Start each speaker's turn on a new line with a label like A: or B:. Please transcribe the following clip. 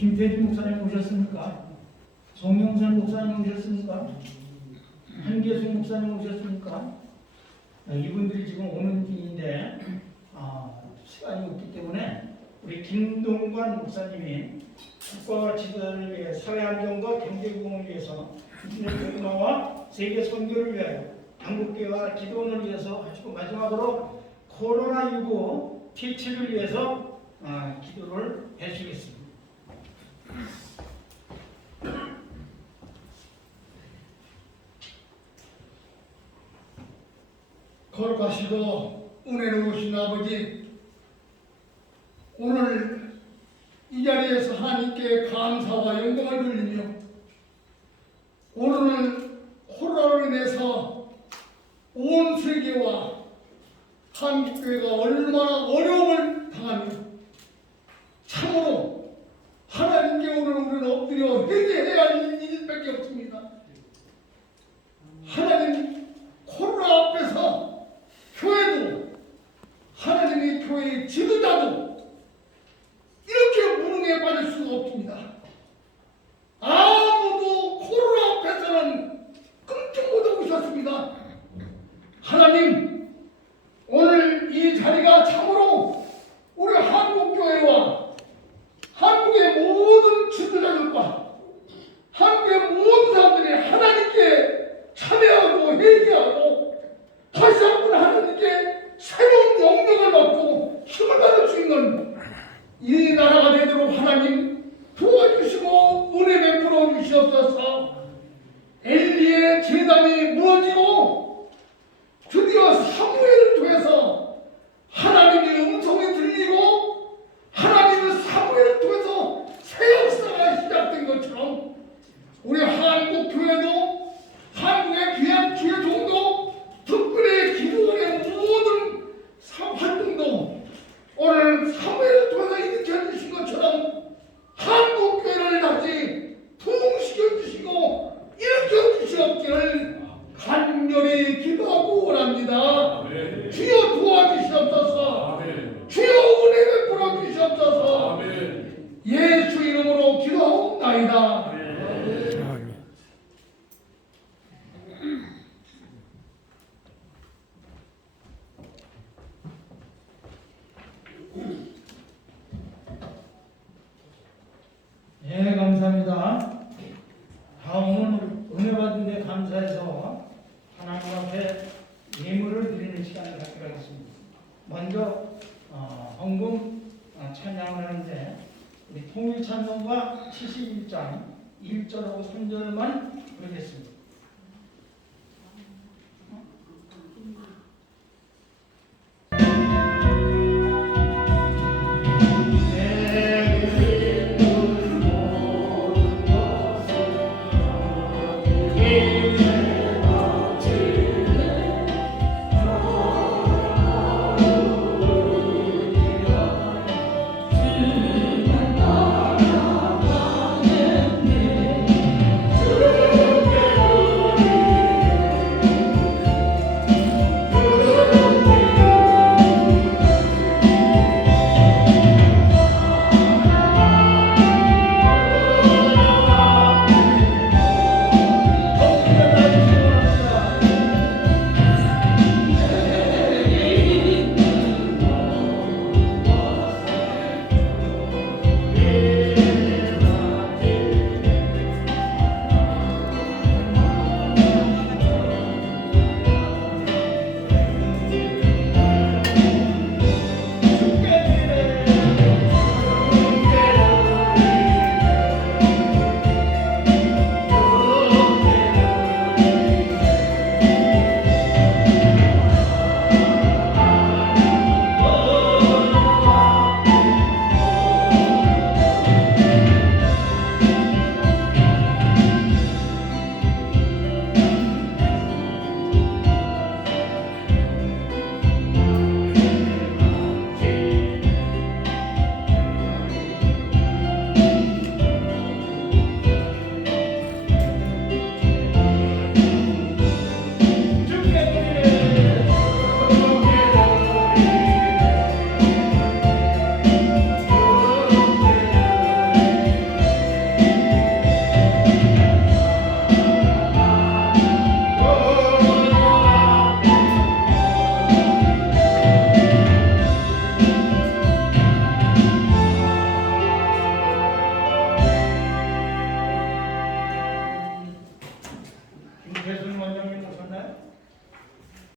A: 김태준 목사님 오셨습니까? 송영선 목사님 오셨습니까? 한계수 목사님 오셨습니까? 아, 이분들이 지금 오는 중인데 아, 시간이 없기 때문에 우리 김동관 목사님이 국가와 지도를 위해 사회 안정과 경제 부흥을 위해서 인민의 변화와 세계 선교를 위하여 한국교회와 기도원을 위해서 하시고 마지막으로 코로나19 퇴치를 위해서 아, 기도를 해주시겠습니다.
B: 거룩하시고 은혜로우신 아버지 오늘 이 자리에서 하나님께 감사와 영광을 돌리며 오늘은 코로나로 인해서 온 세계와 한국교회가 얼마나 어려움을 당하며 참으로 하나님께 오늘 우리는 엎드려 회개해야 할 일밖에 없습니다. 하나님 코로나 앞에서 교회도 하나님의 교회의 지도자도 이렇게 무능에 빠질 수가 없습니다. 아무도 코로나 앞에서는 끔찍 못하고 있었습니다. 하나님, 오늘 이 자리가 참으로 우리 한국교회와 한국의 모든 지도자들과 한국의 모든 사람들이 하나님께 참여하고 회개하고 다시 한번 하나님께 새로운 영역을 받고 힘을 받을 수 있는 이 나라가 되도록 하나님 도와주시고 은혜 베풀어 주시옵소서 엘리의 재단이 무너지고 드디어 사무엘을 통해서 하나님의 음성이 들리고 하나님의 사무엘을 통해서 새 역사가 시작된 것처럼 우리 한국 교회도 한국의 귀한 주의 종도 특별히 기도원의 모든 사- 활동도 오늘 사무엘을 통해서 일으켜 주신 것처럼 한국 교회를 다시 부흥시켜 주시고 일으켜 주시옵기를 간절히 기도하고 원합니다.
C: 아멘.
B: 주여 도와주시옵소서.
C: 아멘.
B: 주여 은혜 베풀어 주시옵소서.
C: 아멘.
B: 예수 이름으로 기도하옵나이다.
A: 예, 감사합니다. 다음은 은혜 받은 데 감사해서 하나님 앞에 예물을 드리는 시간을 갖기로 하겠습니다. 먼저 어, 헌금 어, 찬양을 하는데 우리 통일 찬송가 71장 1절하고 3절만 부르겠습니다.